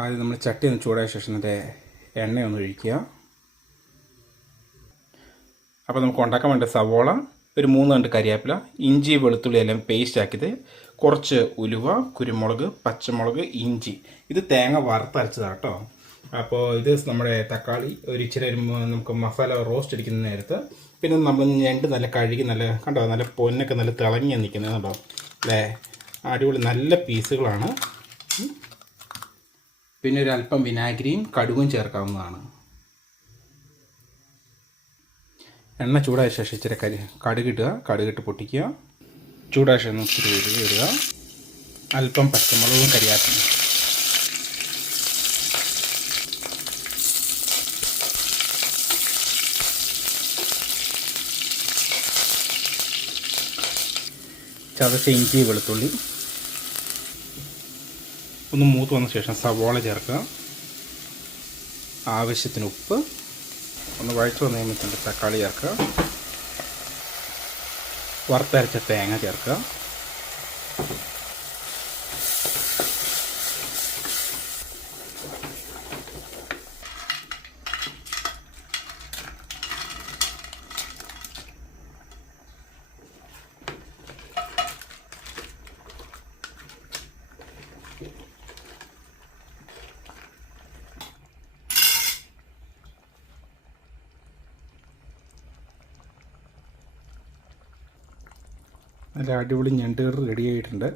ആദ്യം നമ്മൾ ചട്ടി ഒന്ന് ചൂടായ ശേഷം അതിൻ്റെ എണ്ണയൊന്ന് ഒഴിക്കുക. അപ്പോൾ നമുക്ക് ഉണ്ടാക്കാൻ വേണ്ട സവോള, ഒരു 3 തണ്ട് കരിവേപ്പില, ഇഞ്ചി വെളുത്തുള്ളി എല്ലാം പേസ്റ്റ് ആക്കിയത്, കുറച്ച് ഉലുവ, കുരുമുളക്, പച്ചമുളക്, ഇഞ്ചി. ഇത് തേങ്ങ വറുത്തരച്ചതാണ് കേട്ടോ. അപ്പോൾ ഇത് നമ്മുടെ തക്കാളി, ഒരു ഇച്ചിരി നമുക്ക് മസാല റോസ്റ്റ് അടിക്കുന്ന നേരത്ത്. പിന്നെ നമ്മൾ ഞണ്ട് നല്ല കഴുകി നല്ല കണ്ടോ, നല്ല പൊന്നൊക്കെ നല്ല തിളങ്ങി നിൽക്കുന്നത് കണ്ടോ അല്ലേ, അടിപൊളി നല്ല പീസുകളാണ്. പിന്നെ ഒരു അല്പം വിനാഗിരിയും കടുകും ചേർക്കാവുന്നതാണ്. എണ്ണ ചൂടായ ശേഷം ഇച്ചിരി കടുകിടുക, കടുകിട്ട് പൊട്ടിക്കുക. ചൂടായ ശേഷം ഇച്ചിരി ഉരുവി ഇടുക, അല്പം പച്ചമുളകും കരിയാപ്പിലും. ചതച്ച ഇഞ്ചി വെളുത്തുള്ളി ഒന്ന് മൂത്ത് വന്ന ശേഷം സവോള ചേർക്കുക, ആവശ്യത്തിന് ഉപ്പ്, ഒന്ന് വഴച്ചു വന്ന് കഴിയുമ്പോൾ തക്കാളി ചേർക്കുക, വറുത്തരച്ച തേങ്ങ ചേർക്കുക, നല്ല അടിപൊളി ഞണ്ട് കറി റെഡി ആയിട്ടുണ്ട്.